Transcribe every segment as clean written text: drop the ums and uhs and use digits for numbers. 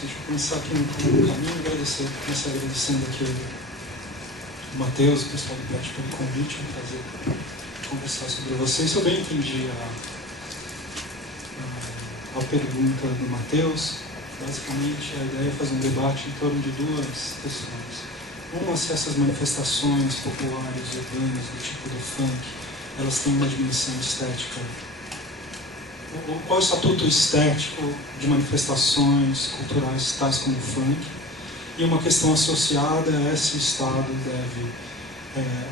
Deixa eu começar aqui no caminho, começar agradecendo aqui o Matheus, o pessoal do PET pelo convite, é um prazer conversar sobre vocês. Eu bem entendi a pergunta do Matheus. Basicamente, a ideia é fazer um debate em torno de duas questões. Uma, se essas manifestações populares, urbanas, do tipo do funk, elas têm uma dimensão estética. Qual é o estatuto estético de manifestações culturais tais como o funk? E uma questão associada a se o Estado deve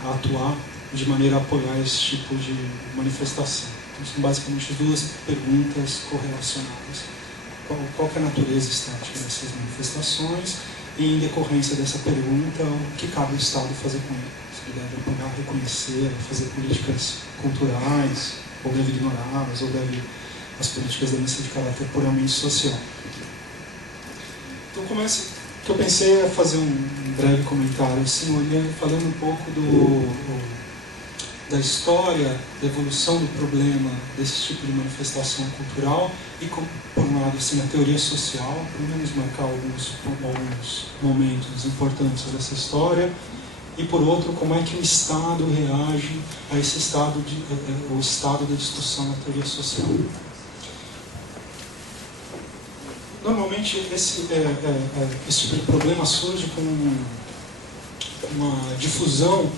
atuar de maneira a apoiar esse tipo de manifestação. Então, são basicamente duas perguntas correlacionadas. Qual que é a natureza estética dessas manifestações? E, em decorrência dessa pergunta, o que cabe ao Estado fazer com ele? Se ele deve apoiar, reconhecer, fazer políticas culturais, ou deve ignorá-las, ou deve... as políticas devem ser de caráter puramente social. Então, que eu pensei é fazer um breve comentário, assim, falando um pouco da história, da evolução do problema desse tipo de manifestação cultural e, por um lado, assim, a teoria social, pelo menos marcar alguns momentos importantes dessa história, e, por outro, como é que o Estado reage a esse o estado da discussão na teoria social. Normalmente, esse tipo de problema surge com uma difusão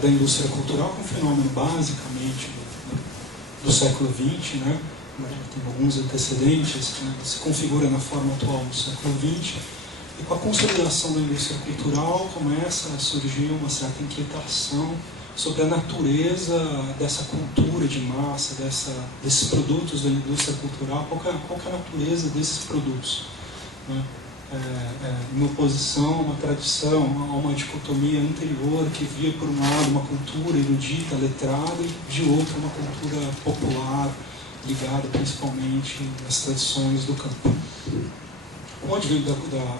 da indústria cultural, um fenômeno basicamente do século XX, né? Tem alguns antecedentes, né? Se configura na forma atual do século XX, e com a consolidação da indústria cultural começa a surgir uma certa inquietação sobre a natureza dessa cultura de massa, desses produtos da indústria cultural, qual que é a natureza desses produtos, né? Em oposição a uma tradição, a uma dicotomia anterior que via, por um lado, uma cultura erudita, letrada, e de outro, uma cultura popular, ligada principalmente às tradições do campo. Com o advento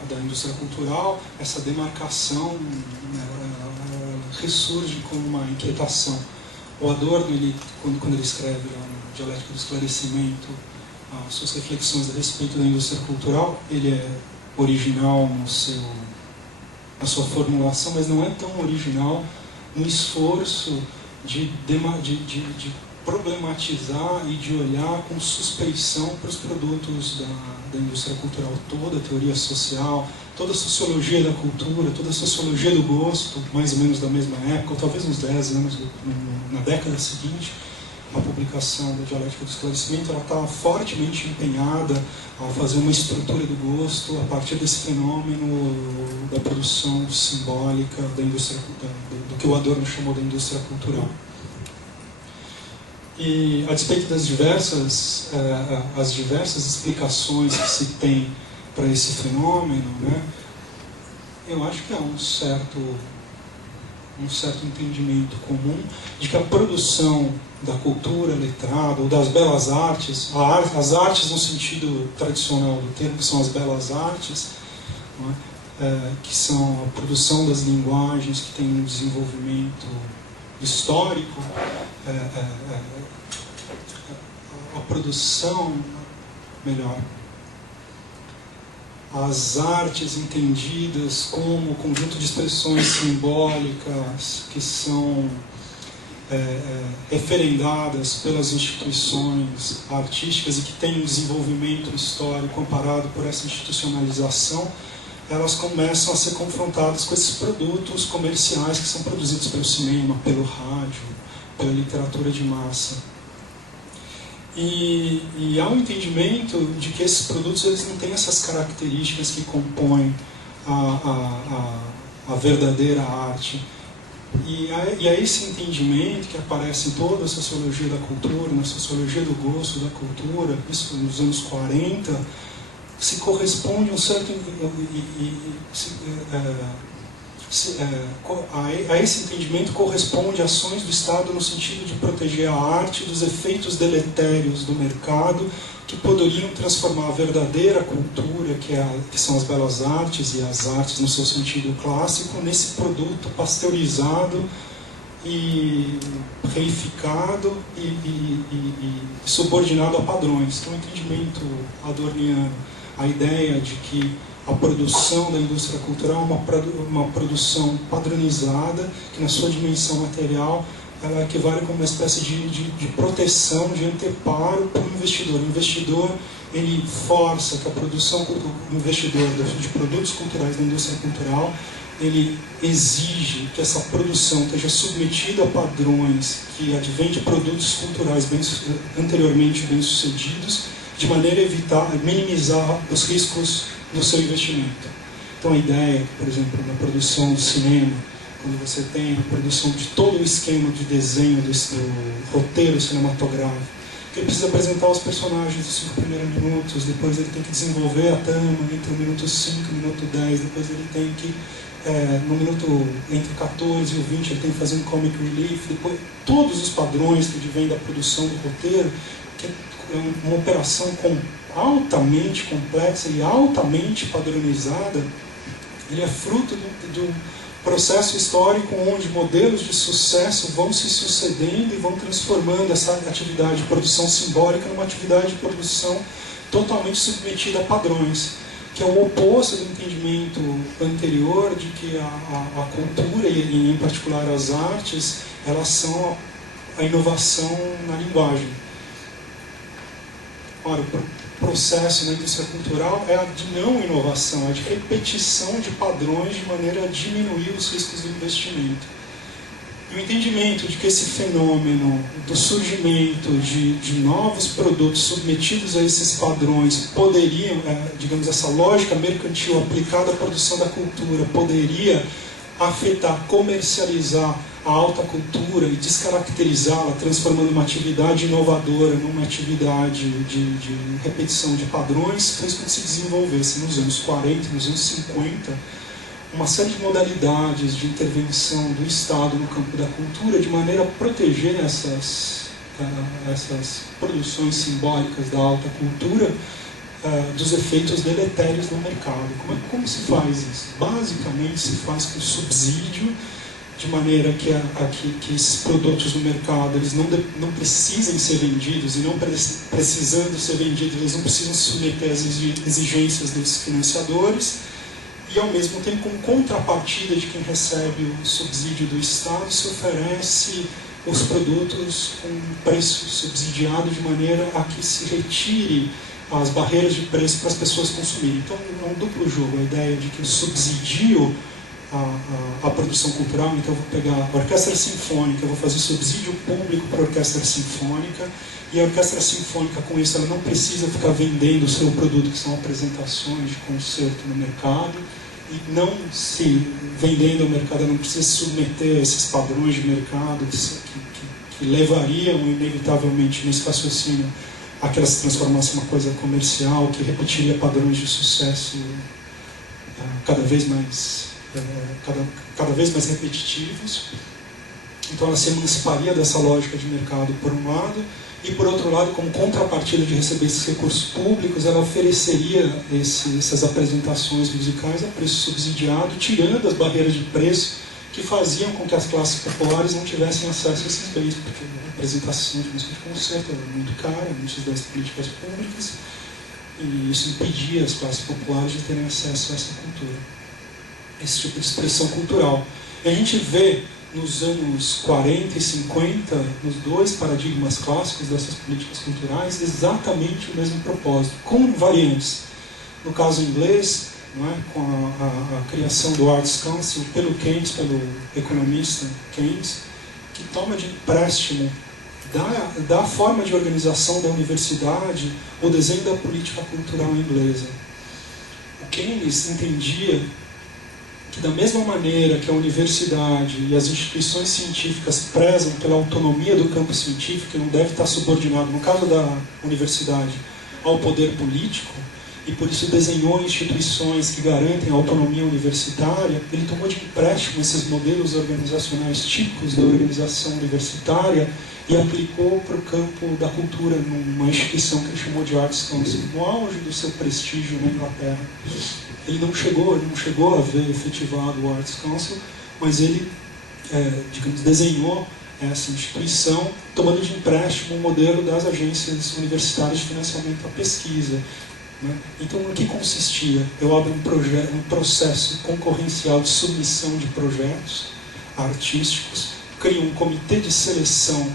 da indústria cultural, essa demarcação, né, ressurge como uma inquietação. O Adorno, quando ele escreve lá no Dialética do Esclarecimento as suas reflexões a respeito da indústria cultural, ele é original na sua formulação, mas não é tão original no esforço de problematizar e de olhar com suspeição para os produtos da indústria cultural toda, a teoria social, toda a sociologia da cultura, toda a sociologia do gosto, mais ou menos da mesma época, ou talvez uns 10 anos na década seguinte, a publicação da Dialética do Esclarecimento, ela está fortemente empenhada a fazer uma estrutura do gosto a partir desse fenômeno da produção simbólica da indústria, do que o Adorno chamou da indústria cultural. E, a despeito das diversas explicações que se tem para esse fenômeno, né, eu acho que há um certo entendimento comum de que a produção da cultura letrada, ou das belas artes, as artes no sentido tradicional do termo, que são as belas artes, né, que são a produção das linguagens que tem um desenvolvimento histórico, a produção, as artes entendidas como conjunto de expressões simbólicas que são referendadas pelas instituições artísticas e que têm um desenvolvimento histórico amparado por essa institucionalização, elas começam a ser confrontadas com esses produtos comerciais que são produzidos pelo cinema, pelo rádio, pela literatura de massa. E há um entendimento de que esses produtos eles não têm essas características que compõem a verdadeira arte. E há esse entendimento que aparece em toda a sociologia da cultura, na sociologia do gosto da cultura, isso nos anos 40, se corresponde a um certo... a esse entendimento corresponde ações do Estado no sentido de proteger a arte dos efeitos deletérios do mercado que poderiam transformar a verdadeira cultura, que são as belas artes e as artes no seu sentido clássico, nesse produto pasteurizado e reificado e subordinado a padrões, que é um entendimento adorniano. a ideia de que a produção da indústria cultural é uma produção padronizada, que na sua dimensão material ela equivale como uma espécie de proteção, de anteparo para o investidor. O investidor, ele força que a produção, o investidor de produtos culturais da indústria cultural, ele exige que essa produção esteja submetida a padrões que advêm de produtos culturais anteriormente bem-sucedidos, de maneira a evitar, minimizar os riscos do seu investimento. Então a ideia, por exemplo, na produção de cinema, quando você tem a produção de todo o esquema de desenho do roteiro cinematográfico, que ele precisa apresentar os personagens nos 5 primeiros minutos, depois ele tem que desenvolver a trama entre o minuto 5 e o minuto 10, depois ele tem que, no minuto entre 14 e o 20, ele tem que fazer um comic relief, depois todos os padrões que advêm da produção do roteiro, que é uma operação altamente complexa e altamente padronizada, ele é fruto do processo histórico onde modelos de sucesso vão se sucedendo e vão transformando essa atividade de produção simbólica numa atividade de produção totalmente submetida a padrões, que é o oposto do entendimento anterior de que a cultura, e em particular as artes, elas são a inovação na linguagem. Ora, o processo na indústria cultural é a de não inovação, é de repetição de padrões de maneira a diminuir os riscos do investimento. E o entendimento de que esse fenômeno do surgimento de novos produtos submetidos a esses padrões poderiam, digamos, essa lógica mercantil aplicada à produção da cultura poderia afetar, comercializar a alta cultura e descaracterizá-la, transformando uma atividade inovadora numa atividade de repetição de padrões, fez com que se desenvolvesse nos anos 40, nos anos 50, uma série de modalidades de intervenção do Estado no campo da cultura, de maneira a proteger essas produções simbólicas da alta cultura dos efeitos deletérios no mercado. Como se faz isso? Basicamente se faz com subsídio, de maneira que esses produtos no mercado eles não precisem ser vendidos, e não precisando ser vendidos, eles não precisam se submeter às exigências dos financiadores, e ao mesmo tempo, como contrapartida de quem recebe o subsídio do Estado, se oferece os produtos com preço subsidiado, de maneira a que se retire as barreiras de preço para as pessoas consumirem. Então é um duplo jogo, a ideia de que eu subsidio a produção cultural. Então eu vou pegar a orquestra sinfônica, eu vou fazer subsídio público para a orquestra sinfônica, e a orquestra sinfônica, com isso, ela não precisa ficar vendendo o seu produto, que são apresentações de concerto no mercado, e não se vendendo ao mercado, ela não precisa se submeter a esses padrões de mercado que levariam inevitavelmente nesse raciocínio a que ela se transformasse em uma coisa comercial, que repetiria padrões de sucesso cada vez mais repetitivos. Então ela se emanciparia dessa lógica de mercado por um lado, e por outro lado, como contrapartida de receber esses recursos públicos, ela ofereceria essas apresentações musicais a preço subsidiado, tirando as barreiras de preço que faziam com que as classes populares não tivessem acesso a esses bens, porque a apresentação de música de concerto era muito cara, muitas das políticas públicas, e isso impedia as classes populares de terem acesso a essa cultura, esse tipo de expressão cultural. E a gente vê nos anos 40 e 50, nos dois paradigmas clássicos dessas políticas culturais, exatamente o mesmo propósito, com variantes. No caso inglês, não é, com a criação do Arts Council pelo Keynes, pelo economista Keynes, que toma de empréstimo da forma de organização da universidade o desenho da política cultural inglesa. O Keynes entendia que, da mesma maneira que a universidade e as instituições científicas prezam pela autonomia do campo científico, que não deve estar subordinado, no caso da universidade, ao poder político, e por isso desenhou instituições que garantem a autonomia universitária, ele tomou de empréstimo esses modelos organizacionais típicos da organização universitária e aplicou para o campo da cultura numa instituição que ele chamou de Arts Council, no auge do seu prestígio na Inglaterra. Ele não chegou a ver efetivado o Arts Council, mas ele, digamos, desenhou essa instituição tomando de empréstimo o modelo das agências universitárias de financiamento à pesquisa. né? Então, no que consistia? Eu abro um processo concorrencial de submissão de projetos artísticos, crio um comitê de seleção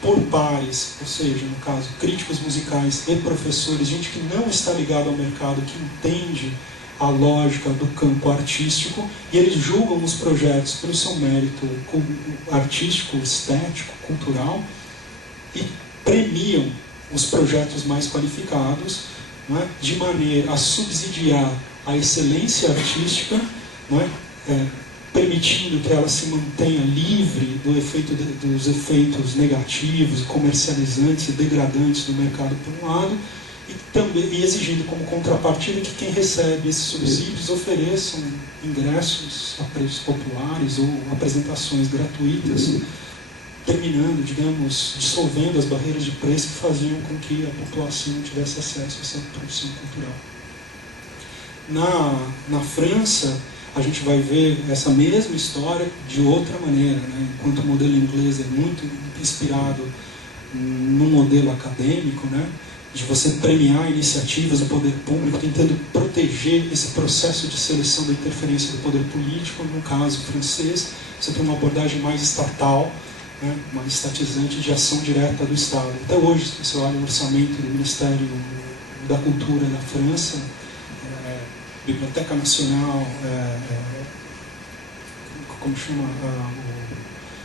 por pares, ou seja, no caso, críticos musicais e professores, gente que não está ligada ao mercado, que entende a lógica do campo artístico, e eles julgam os projetos pelo seu mérito artístico, estético, cultural, e premiam os projetos mais qualificados, não é? De maneira a subsidiar a excelência artística, não é? Permitindo que ela se mantenha livre dos efeitos negativos, comercializantes e degradantes do mercado, por um lado, e exigindo como contrapartida que quem recebe esses subsídios ofereçam ingressos a preços populares ou apresentações gratuitas, terminando, digamos, dissolvendo as barreiras de preço que faziam com que a população não tivesse acesso a essa produção cultural. Na França, a gente vai ver essa mesma história de outra maneira, né? Enquanto o modelo inglês é muito inspirado no modelo acadêmico, né? De você premiar iniciativas do poder público, tentando proteger esse processo de seleção da interferência do poder político. No caso francês, você tem uma abordagem mais estatal, né? Mais estatizante de ação direta do Estado. Até hoje, se você olha o orçamento do Ministério da Cultura da França, Biblioteca Nacional, como chama,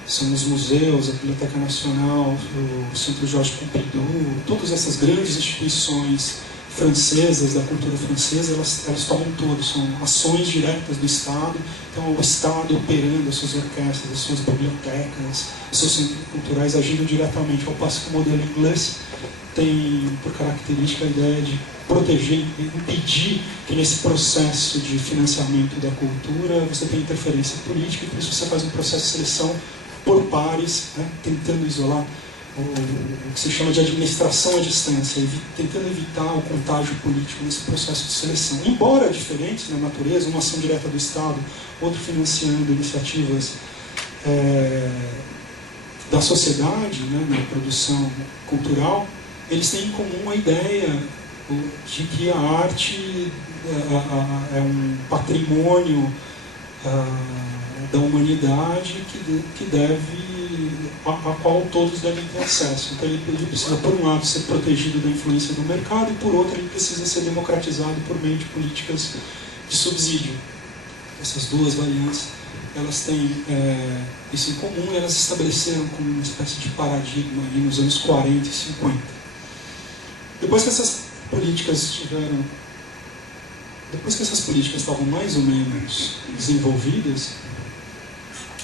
são os museus, a Biblioteca Nacional, o Centro Georges Pompidou, todas essas grandes instituições francesas, da cultura francesa, elas tomam todas, são ações diretas do Estado. Então, o Estado operando as suas orquestras, as suas bibliotecas, os seus centros culturais, agindo diretamente, ao passo que o modelo inglês tem por característica a ideia de proteger, impedir que nesse processo de financiamento da cultura você tenha interferência política, e por isso você faz um processo de seleção por pares, né, tentando isolar o que se chama de administração à distância, tentando evitar o contágio político nesse processo de seleção. Embora diferentes na natureza, uma ação direta do Estado, outro financiando iniciativas da sociedade, né, na produção cultural, eles têm em comum a ideia de que a arte é um patrimônio da humanidade a qual todos devem ter acesso. Então ele precisa, por um lado, ser protegido da influência do mercado, e por outro, ele precisa ser democratizado por meio de políticas de subsídio. Essas duas variantes, elas têm isso em comum, e elas estabeleceram como uma espécie de paradigma ali nos anos 40 e 50. Depois que essas políticas estavam mais ou menos desenvolvidas,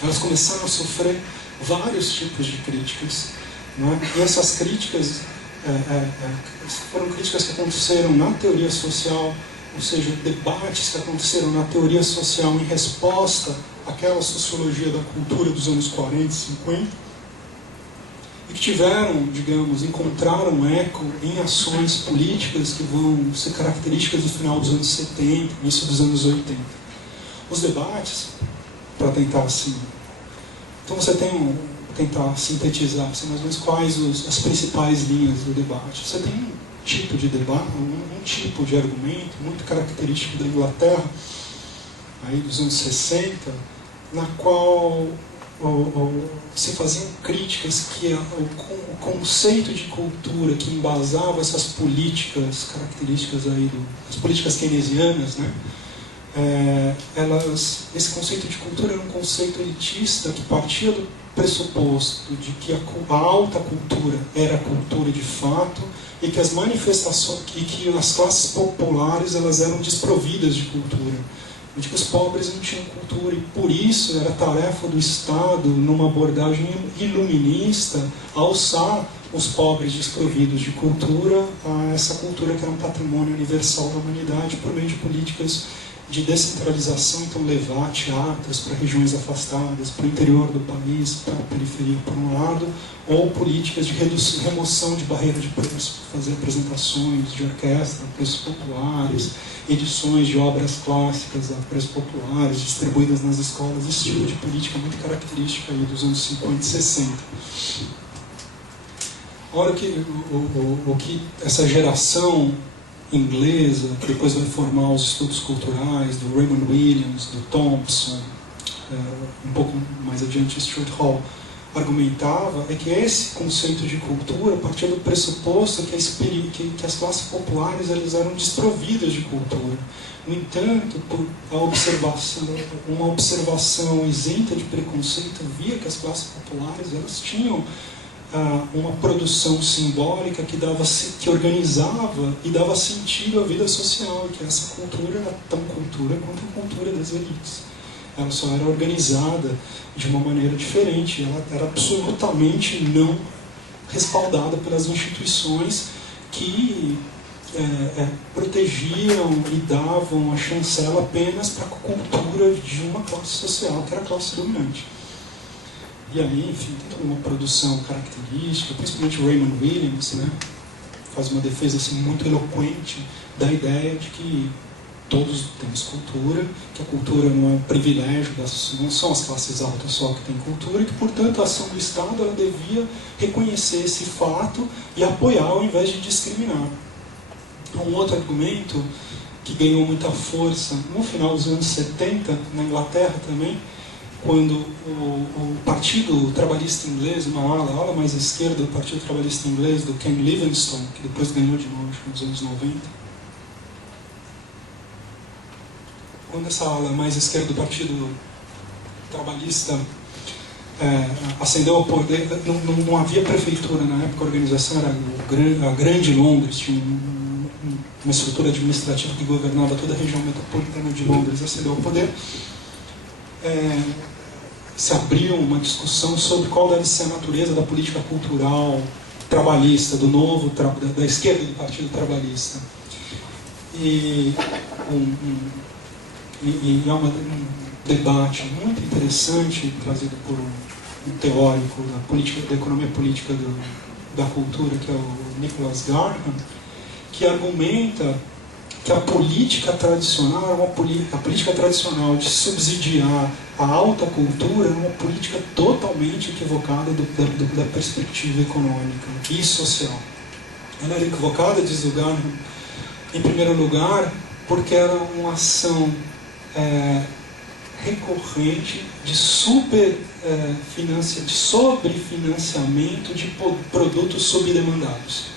elas começaram a sofrer vários tipos de críticas, né? E essas críticas foram críticas que aconteceram na teoria social, ou seja, debates que aconteceram na teoria social em resposta àquela sociologia da cultura dos anos 40 e 50, e que tiveram, digamos, encontraram eco em ações políticas que vão ser características do final dos anos 70, início dos anos 80. Os debates, para tentar assim... Então você tem tentar sintetizar assim, mais ou menos quais as principais linhas do debate. Você tem um tipo de debate, um tipo de argumento muito característico da Inglaterra, aí dos anos 60, na qual se faziam críticas que o conceito de cultura que embasava essas políticas características aí as políticas keynesianas, né? Esse conceito de cultura era um conceito elitista que partia do pressuposto de que a alta cultura era a cultura de fato, e que as manifestações, e que as classes populares elas eram desprovidas de cultura, de que os pobres não tinham cultura, e por isso era tarefa do Estado, numa abordagem iluminista, alçar os pobres desprovidos de cultura a essa cultura que era um patrimônio universal da humanidade, por meio de políticas de descentralização. Então levar teatros para regiões afastadas, para o interior do país, para a periferia por um lado, ou políticas de remoção de barreira de preço, fazer apresentações de orquestra a preços populares, edições de obras clássicas a preços populares, distribuídas nas escolas. Esse tipo de política muito característica aí dos anos 50 e 60. Ora, o que essa geração inglesa, que depois vai formar os estudos culturais, do Raymond Williams, do Thompson, um pouco mais adiante Stuart Hall, argumentava, é que esse conceito de cultura partia do pressuposto que as classes populares elas eram desprovidas de cultura. No entanto, por uma observação isenta de preconceito, via que as classes populares elas tinham uma produção simbólica que organizava e dava sentido à vida social, e que essa cultura era tão cultura quanto a cultura das elites. Ela só era organizada de uma maneira diferente, ela era absolutamente não respaldada pelas instituições que protegiam e davam a chancela apenas para a cultura de uma classe social, que era a classe dominante. E aí, enfim, tem toda uma produção característica, principalmente o Raymond Williams, né, faz uma defesa assim, muito eloquente da ideia de que todos temos cultura, que a cultura não é um privilégio, não são as classes altas só que têm cultura, e que, portanto, a ação do Estado ela devia reconhecer esse fato e apoiar ao invés de discriminar. Um outro argumento que ganhou muita força no final dos anos 70, na Inglaterra também, quando o Partido Trabalhista Inglês, uma ala mais à esquerda do Partido Trabalhista Inglês, do Ken Livingstone, que depois ganhou de novo nos anos 90, quando essa ala mais à esquerda do Partido Trabalhista ascendeu ao poder, não havia prefeitura na época, a organização era a Grande Londres, tinha uma estrutura administrativa que governava toda a região metropolitana de Londres, ascendeu ao poder. Se abriu uma discussão sobre qual deve ser a natureza da política cultural trabalhista, da esquerda do Partido Trabalhista. E é um debate muito interessante, trazido por um teórico da economia política da cultura, que é o Nicholas Garham, que argumenta que a política tradicional, a política tradicional de subsidiar a alta cultura é uma política totalmente equivocada da perspectiva econômica e social. Ela era equivocada, diz o Garham, em primeiro lugar, porque era uma ação recorrente de sobrefinanciamento de produtos subdemandados.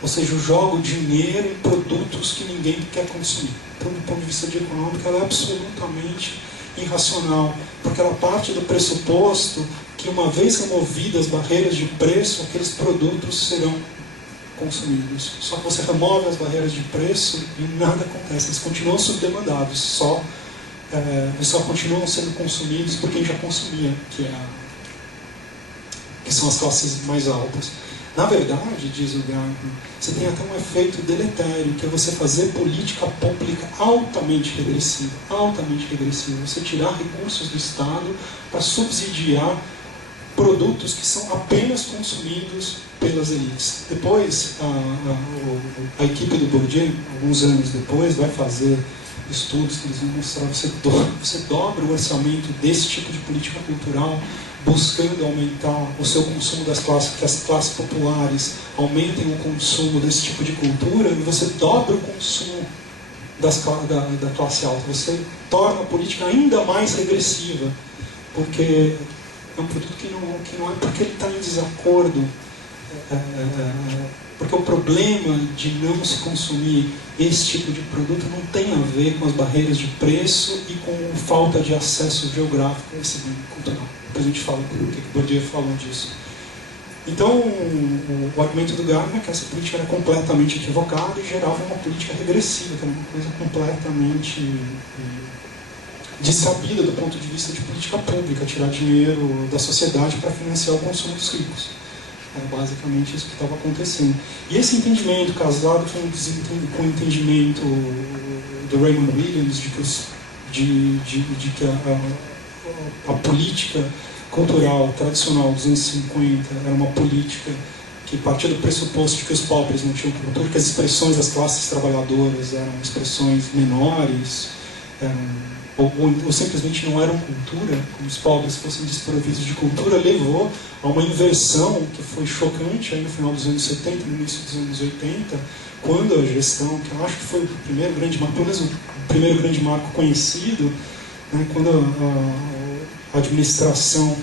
Ou seja, joga o dinheiro em produtos que ninguém quer consumir. Então, do ponto de vista de econômico, ela é absolutamente irracional, porque ela parte do pressuposto que, uma vez removidas as barreiras de preço, aqueles produtos serão consumidos. Só que você remove as barreiras de preço e nada acontece. Eles continuam subdemandados, eles só continuam sendo consumidos por quem já consumia, que são as classes mais altas. Na verdade, diz o Garham, você tem até um efeito deletério, que é você fazer política pública altamente regressiva. Você tirar recursos do Estado para subsidiar produtos que são apenas consumidos pelas elites. Depois, a equipe do Bourdieu, alguns anos depois, vai fazer estudos que eles vão mostrar, você dobra o orçamento desse tipo de política cultural, buscando aumentar o seu consumo que as classes populares aumentem o consumo desse tipo de cultura, e você dobra o consumo da classe alta. Você torna a política ainda mais regressiva, porque é um produto que não é porque ele está em desacordo, porque o problema de não se consumir esse tipo de produto não tem a ver com as barreiras de preço e com falta de acesso geográfico a esse bem cultural. Depois a gente fala o que o Bourdieu falou disso. Então, o argumento do Garham é que essa política era completamente equivocada e gerava uma política regressiva, que era uma coisa completamente dessabida do ponto de vista de política pública, tirar dinheiro da sociedade para financiar o consumo dos ricos. Era basicamente isso que estava acontecendo. E esse entendimento, casado com o entendimento do Raymond Williams, de que a política cultural tradicional dos anos 50 era uma política que partia do pressuposto de que os pobres não tinham cultura, que as expressões das classes trabalhadoras eram expressões menores, ou simplesmente não eram cultura, como os pobres fossem desprovidos de cultura, levou a uma inversão que foi chocante aí no final dos anos 70, no início dos anos 80, quando a gestão, que eu acho que foi o primeiro grande marco, pelo menos o primeiro grande marco conhecido, né, quando a administração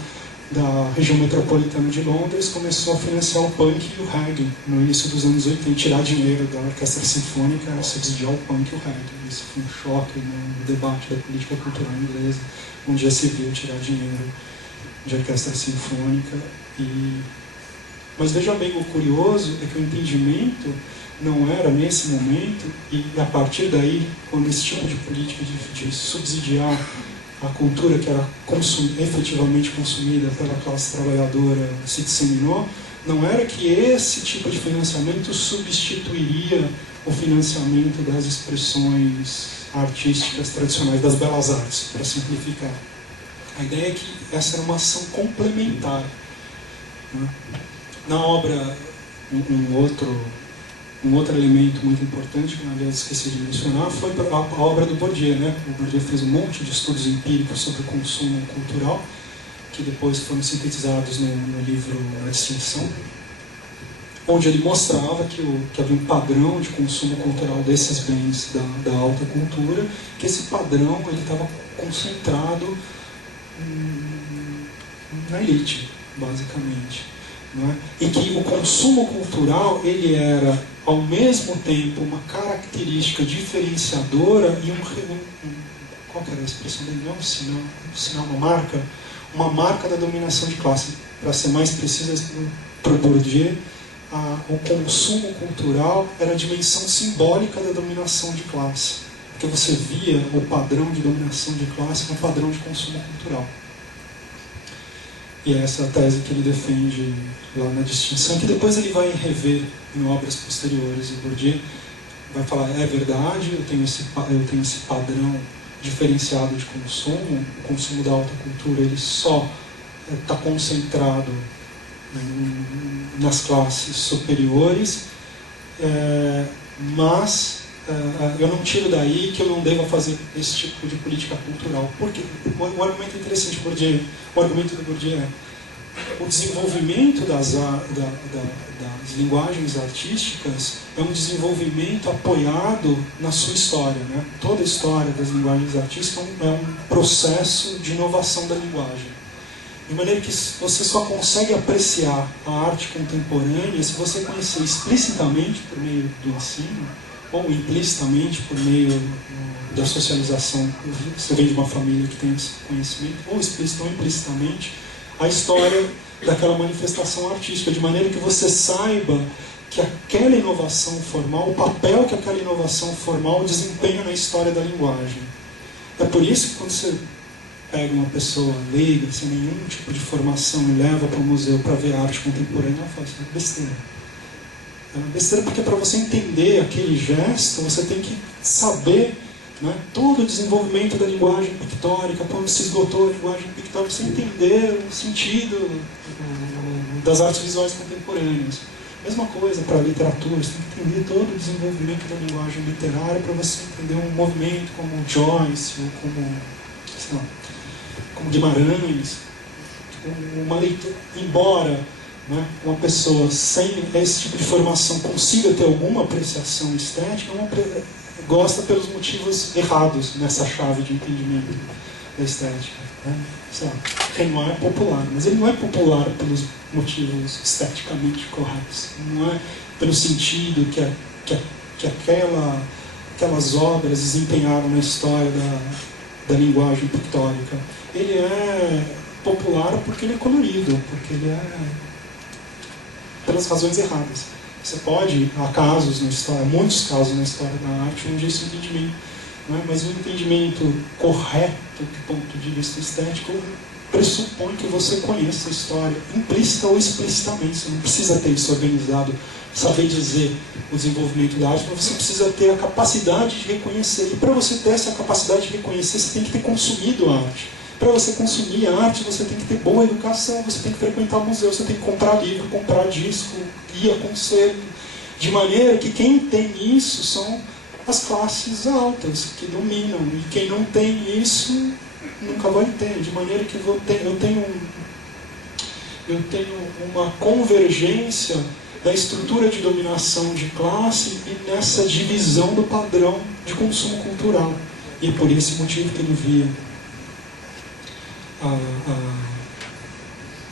da região metropolitana de Londres começou a financiar o punk e o reggae no início dos anos 80, tirar dinheiro da orquestra sinfônica era subsidiar o punk e o reggae. Isso foi um choque no debate da política cultural inglesa, onde já se viu tirar dinheiro de orquestra sinfônica. Mas veja bem, o curioso é que o entendimento não era nesse momento, e a partir daí, quando esse tipo de política de subsidiar a cultura que era efetivamente consumida pela classe trabalhadora se disseminou, não era que esse tipo de financiamento substituiria o financiamento das expressões artísticas tradicionais, das belas artes, para simplificar. A ideia é que essa era uma ação complementar. Na obra, um outro elemento muito importante, que, aliás, esqueci de mencionar, foi a obra do Bourdieu. Né? O Bourdieu fez um monte de estudos empíricos sobre o consumo cultural, que depois foram sintetizados no livro A Distinção, onde ele mostrava que havia um padrão de consumo cultural desses bens da alta cultura, que esse padrão estava concentrado na elite, basicamente. Não é? E que o consumo cultural ele era, ao mesmo tempo, uma característica diferenciadora e qual que era a expressão dele? Não, um sinal, uma marca da dominação de classe. Para ser mais precisa, para o Bourdieu, o consumo cultural era a dimensão simbólica da dominação de classe, porque você via o padrão de dominação de classe no padrão de consumo cultural. E é essa a tese que ele defende lá na Distinção, que depois ele vai rever em obras posteriores. E Bourdieu vai falar, é verdade, eu tenho esse padrão diferenciado de consumo, o consumo da alta cultura ele só está concentrado nas classes superiores, mas eu não tiro daí que eu não deva fazer esse tipo de política cultural. Porque o argumento é interessante, o argumento do Bourdieu é o desenvolvimento das linguagens artísticas é um desenvolvimento apoiado na sua história. Né? Toda a história das linguagens artísticas é um processo de inovação da linguagem. De maneira que você só consegue apreciar a arte contemporânea se você conhecer explicitamente por meio do ensino, ou implicitamente por meio da socialização. Você vem de uma família que tem esse conhecimento, ou explícita ou implicitamente, a história daquela manifestação artística, de maneira que você saiba que aquela inovação formal, o papel que aquela inovação formal desempenha na história da linguagem. É por isso que quando você pega uma pessoa leiga, sem nenhum tipo de formação, e leva para o museu para ver arte contemporânea, ela fala, isso é besteira. É besteira porque para você entender aquele gesto, você tem que saber, né, todo o desenvolvimento da linguagem pictórica, quando se esgotou a linguagem pictórica, você entender o sentido das artes visuais contemporâneas. Mesma coisa para a literatura, você tem que entender todo o desenvolvimento da linguagem literária para você entender um movimento como Joyce, ou como, sei lá, como Guimarães. Uma leitura, embora, né, uma pessoa sem esse tipo de formação consiga ter alguma apreciação estética, gosta pelos motivos errados nessa chave de entendimento da estética. Né? Sei lá, Renoir é popular, mas ele não é popular pelos motivos esteticamente corretos. Não é pelo sentido que aquelas obras desempenharam na história da linguagem pictórica. Ele é popular porque ele é colorido, porque ele é pelas razões erradas. Você pode, há casos na história, muitos casos na história da arte, onde esse entendimento, né, mas o entendimento correto do ponto de vista estético pressupõe que você conheça a história, implícita ou explicitamente. Você não precisa ter isso organizado, saber dizer o desenvolvimento da arte, mas você precisa ter a capacidade de reconhecer. E para você ter essa capacidade de reconhecer, você tem que ter consumido a arte. Para você consumir a arte, você tem que ter boa educação, você tem que frequentar o museu, você tem que comprar livro, comprar disco, guia, conselho. De maneira que quem tem isso são as classes altas que dominam, e quem não tem isso nunca vai ter, de maneira que eu tenho uma convergência da estrutura de dominação de classe e nessa divisão do padrão de consumo cultural. E é por esse motivo que ele via,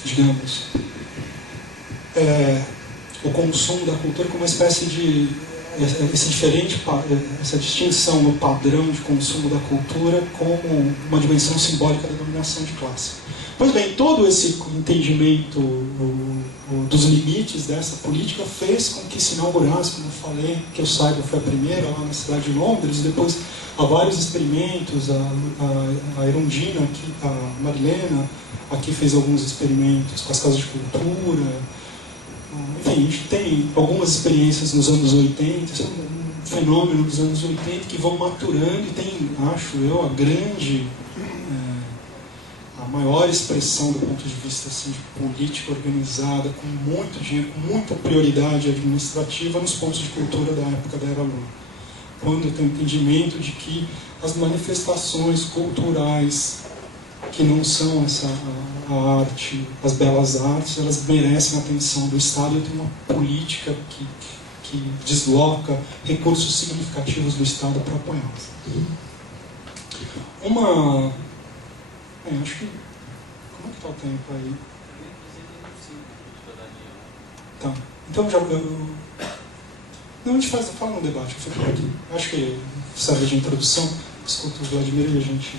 digamos, o consumo da cultura como uma espécie de essa distinção no padrão de consumo da cultura como uma dimensão simbólica da dominação de classe. Pois bem, todo esse entendimento dos limites dessa política fez com que se inaugurasse, como eu falei, que eu saiba foi a primeira lá na cidade de Londres, depois há vários experimentos, a Erundina, aqui, a Marilena, aqui fez alguns experimentos com as casas de cultura. Enfim, a gente tem algumas experiências nos anos 80, esse é um fenômeno dos anos 80 que vão maturando e tem, acho eu, a maior expressão do ponto de vista assim, de política organizada, com muito dinheiro, com muita prioridade administrativa nos pontos de cultura da época da Era Lula. Quando eu tenho entendimento de que as manifestações culturais que não são a arte, as belas artes, elas merecem a atenção do Estado e eu tenho uma política que desloca recursos significativos do Estado para apoiá-las. Acho que... Como é que está o tempo aí? Tá. Então não, a gente fala no debate, eu fico por aqui. Acho que serve de introdução. Escuto o Vladimir e a gente